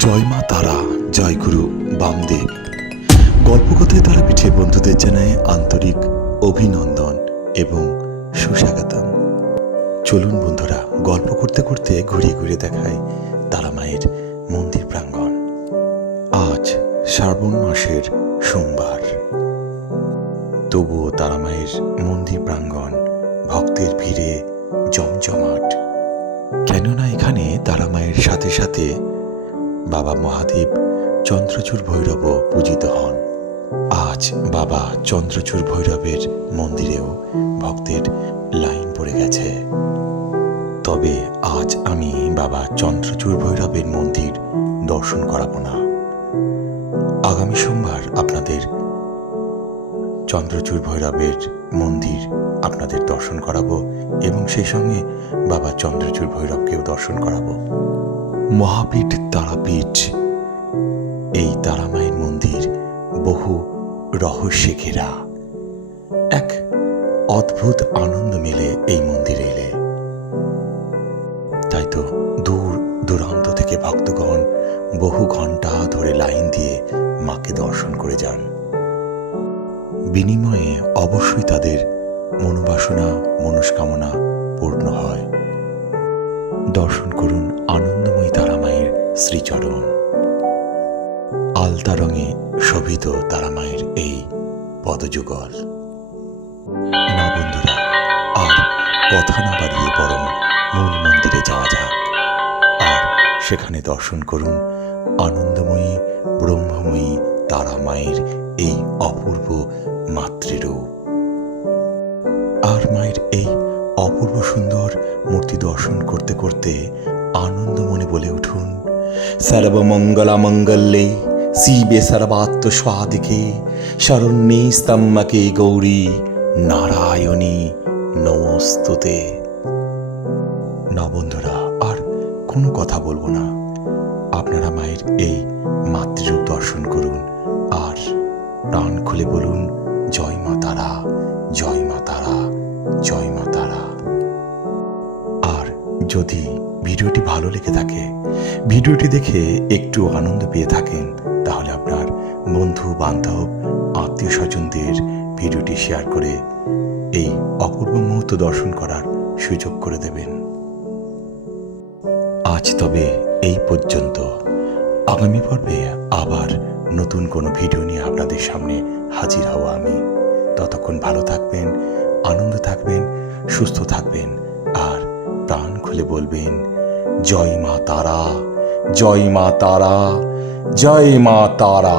জয় মা তারা, জয় গুরু, বামদেব। গল্পকথায় তারা পিঠে বন্ধুদের জানায় আন্তরিক অভিনন্দন এবং সুস্বাগতম। চলুন বন্ধুরা, গল্প করতে করতে ঘুরিয়ে ঘুরিয়ে দেখায় তারা মায়ের মন্দির প্রাঙ্গণ। আজ শ্রাবণ মাসের সোমবার। তবুও তারা মায়ের মন্দির প্রাঙ্গণ ভক্তের ভিড়ে জমজমাট। কেননা এখানে তারা মায়ের সাথে সাথে বাবা মহাদেব চন্দ্রচূড় ভৈরব পূজিত হন। আজ বাবা চন্দ্রচূড় ভৈরবের মন্দিরেও ভক্তের লাইন পড়ে গেছে। তবে আজ আমি বাবা চন্দ্রচূড় ভৈরবের মন্দির দর্শন করাবো না। আগামী সোমবার আপনাদের চন্দ্রচূড় ভৈরবের মন্দির আপনাদের দর্শন করাবো এবং সেই সঙ্গে বাবা চন্দ্রচূড় ভৈরবকেও দর্শন করাবো। মহাপীঠ তারাপীঠ। এই তারামায়ের মন্দির বহু রহস্যে ঘেরা এক অদ্ভুত আনন্দ মেলে এই মন্দিরে এলে। তাই তো দূর দূরান্ত থেকে ভক্তগণ বহু ঘণ্টা ধরে লাইন দিয়ে মাকে দর্শন করে যান। বিনিময়ে অবশ্যই তাদের মনোবাসনা, মনস্কামনা পূর্ণ হয়। দর্শন করুন আনন্দময়ী তারামায়ের শ্রীচরণ। আলতা রঙে শোভিত তারামায়ের এই পদযুগল। না বন্ধুরা, আর কথা না বাড়িয়ে বরং মূল মন্দিরে যাওয়া যাক। আর সেখানে দর্শন করুন আনন্দময়ী, ব্রহ্মময়ী তারা মায়ের এই অপূর্ব মাতৃরূপ। আর মায়ের এই অপূর্ব সুন্দর মূর্তি দর্শন করতে করতে আনন্দ মনে বলে উঠুন। সর্বমঙ্গলা মঙ্গলে শিবে সর্বাত্ম স্বাদিকে শরণ্যে স্তম্ভকে গৌরী নারায়ণী নমস্তুতে। না বন্ধুরা, আর কোনো কথা বলব না। আপনারা মায়ের এই মাতৃরূপ দর্শন করুন আর প্রাণ খুলে বলুন, জয় মা তারা, জয় মা তারা, জয় মা যদি ভিডিওটি ভালো লেগে থাকে, ভিডিওটি দেখে একটু আনন্দ পেয়ে থাকেন, তাহলে আপনার বন্ধু, বান্ধব আত্মীয় স্বজনদের ভিডিওটি শেয়ার করে এই অপূর্ব মুহূর্ত দর্শন করার সুযোগ করে দেবেন। আজ তবে এই পর্যন্ত। আগামী পর্বে আবার নতুন কোনো ভিডিও নিয়ে আপনাদের সামনে হাজির হওয়া আমি। ততক্ষণ ভালো থাকবেন, আনন্দ থাকবেন, সুস্থ থাকবেন। খুলে বলবেন জয় মা তারা জয় মা তারা জয় মা তারা।